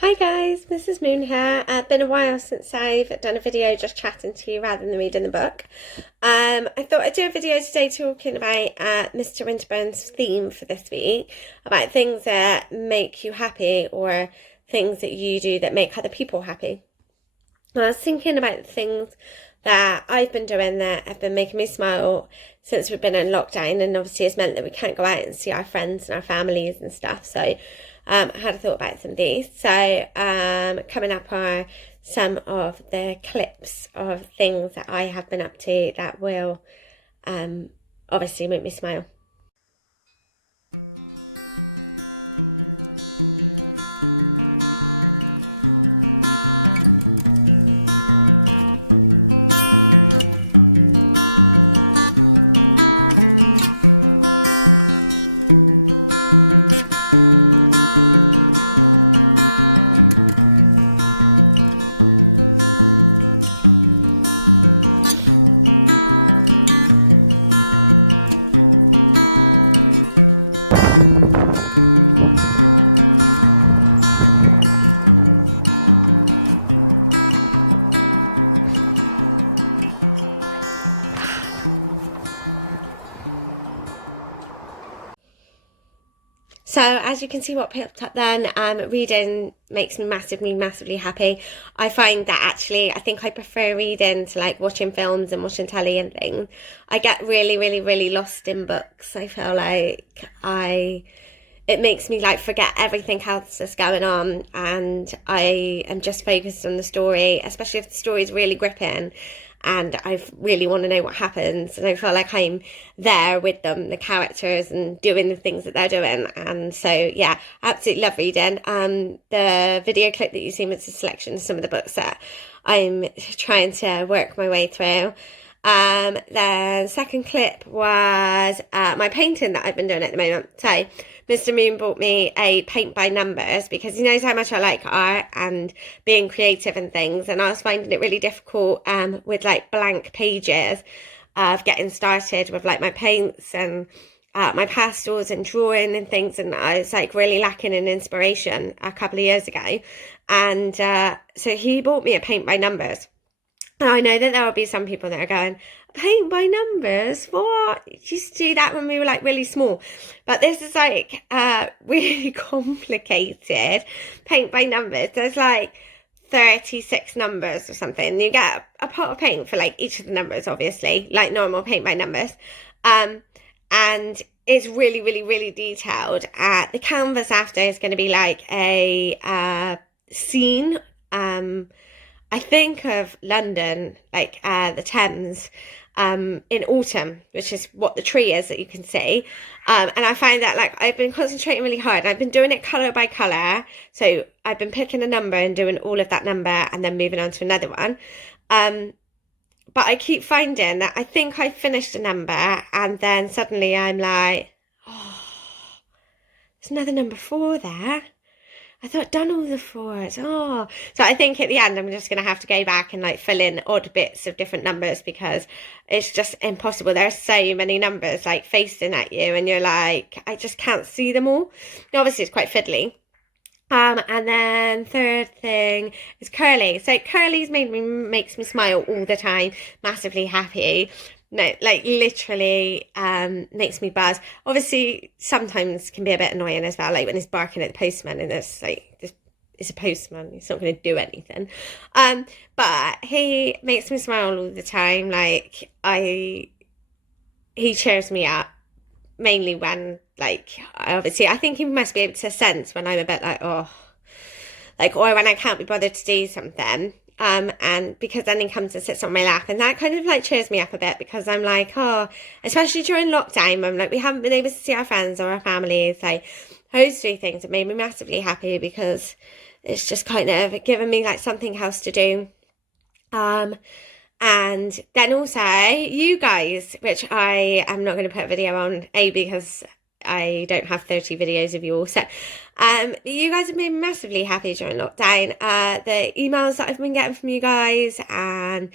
Hi guys, Mrs. Moon here. Been a while since I've done a video just chatting to you rather than reading the book. I thought I'd do a video today talking about Mr. Winterbourne's theme for this week, about things that make you happy or things that you do that make other people happy. I was thinking about the things that I've been doing that have been making me smile since we've been in lockdown, and obviously it's meant that we can't go out and see our friends and our families and stuff. So I had a thought about some of these. So coming up are some of the clips of things that I have been up to that will obviously make me smile. So as you can see what popped up then, reading makes me massively happy. I find that actually, I think I prefer reading to like watching films and watching telly and things. I get really lost in books. I feel like it makes me like forget everything else that's going on, and I am just focused on the story, especially if the story is really gripping and I really want to know what happens, and I feel like I'm there with them, the characters, and doing the things that they're doing. And so yeah, absolutely love reading. The video clip that you've seen was a selection of some of the books that I'm trying to work my way through. Then second clip was my painting that I've been doing at the moment. So Mr. Moon bought me a paint by numbers because he knows how much I like art and being creative and things, and I was finding it really difficult with like blank pages of getting started with like my paints and my pastels and drawing and things, and I was like really lacking in inspiration a couple of years ago. And so he bought me a paint by numbers. And I know that there will be some people that are going, paint by numbers? What? We used to do that when we were like really small. But this is like really complicated paint by numbers. There's like 36 numbers or something. You get a pot of paint for like each of the numbers, obviously, like normal paint by numbers. And it's really detailed. The canvas after is going to be like a scene. I think of London, like the Thames, in autumn, which is what the tree is that you can see. And I find that like I've been concentrating really hard, and I've been doing it colour by colour. So I've been picking a number and doing all of that number and then moving on to another one. But I keep finding that I think I finished a number and then suddenly I'm like, oh, there's another number 4 there. I thought I'd done all the 4s. Oh, so I think at the end I'm just going to have to go back and like fill in odd bits of different numbers because it's just impossible. There are so many numbers like facing at you and you're like, I just can't see them all. Now, obviously it's quite fiddly. And then third thing is Curly. So Curly's makes me smile all the time, massively happy. No, like literally makes me buzz. Obviously, sometimes can be a bit annoying as well, like when he's barking at the postman and there's like this is a postman, he's not going to do anything. But he makes me smile all the time. Like he cheers me up mainly when like I think he must be able to sense when I'm a bit like like or when I can't be bothered to do something. And because then he comes and sits on my lap, and that kind of like cheers me up a bit because I'm like, oh, especially during lockdown, I'm like, we haven't been able to see our friends or our families. Like those 3 things have made me massively happy because it's just kind of given me like something else to do. And then also you guys, which I am not going to put a video on, because I don't have 30 videos of you all. So you guys have made me massively happy during lockdown. The emails that I've been getting from you guys and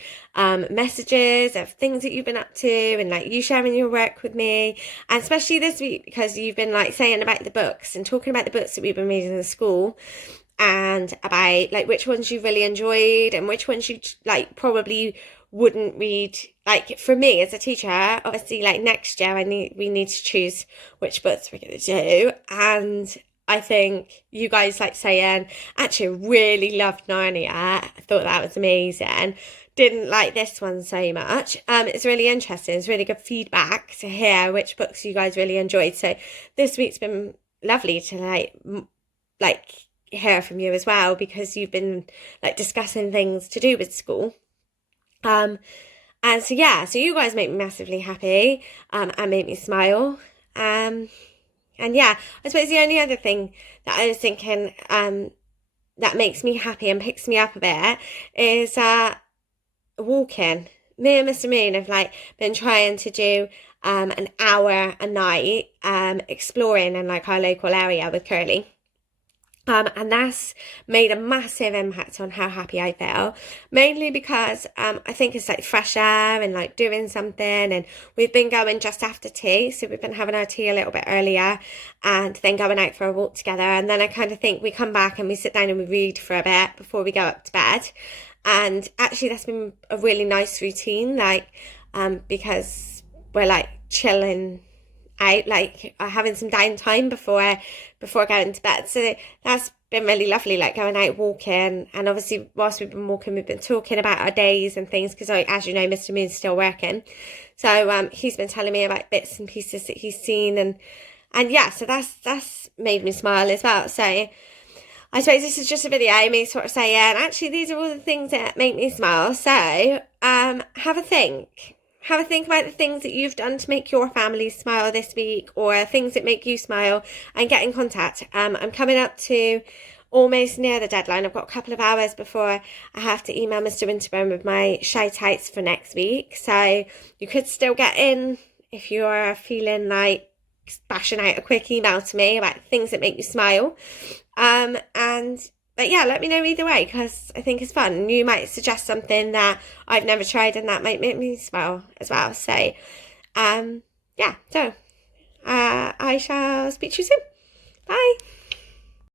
messages of things that you've been up to and like you sharing your work with me, and especially this week because you've been like saying about the books and talking about the books that we've been reading in school. and about like which ones you really enjoyed and which ones you like probably wouldn't read. Like for me as a teacher, obviously like next year we need to choose which books we're going to do, and I think you guys like saying actually really loved Narnia. I thought that was amazing. Didn't like this one so much. It's really interesting. It's really good feedback to hear which books you guys really enjoyed. So this week's been lovely to like hear from you as well, because you've been like discussing things to do with school. And so yeah, so you guys make me massively happy, and make me smile. And yeah, I suppose the only other thing that I was thinking, that makes me happy and picks me up a bit is walking. Me and Mr. Moon have like been trying to do an hour a night exploring in like our local area with Curly. And that's made a massive impact on how happy I feel, mainly because I think it's like fresh air and like doing something, and we've been going just after tea, so we've been having our tea a little bit earlier and then going out for a walk together, and then I kind of think we come back and we sit down and we read for a bit before we go up to bed. And actually that's been a really nice routine, like because we're like chilling out, like having some downtime before going to bed. So that's been really lovely, like going out walking. And obviously whilst we've been walking, we've been talking about our days and things, because as you know, Mr. Moon's still working, so he's been telling me about bits and pieces that he's seen, and yeah, so that's made me smile as well. So I suppose this is just a video me sort of saying actually these are all the things that make me smile. So have a think. Have a think about the things that you've done to make your family smile this week, or things that make you smile, and get in contact. I'm coming up to almost near the deadline. I've got a couple of hours before I have to email Mr. Winterburn with my shout outs for next week. So you could still get in if you're feeling like bashing out a quick email to me about things that make you smile. But yeah, let me know either way, because I think it's fun. You might suggest something that I've never tried and that might make me smile as well. So, yeah, so I shall speak to you soon. Bye.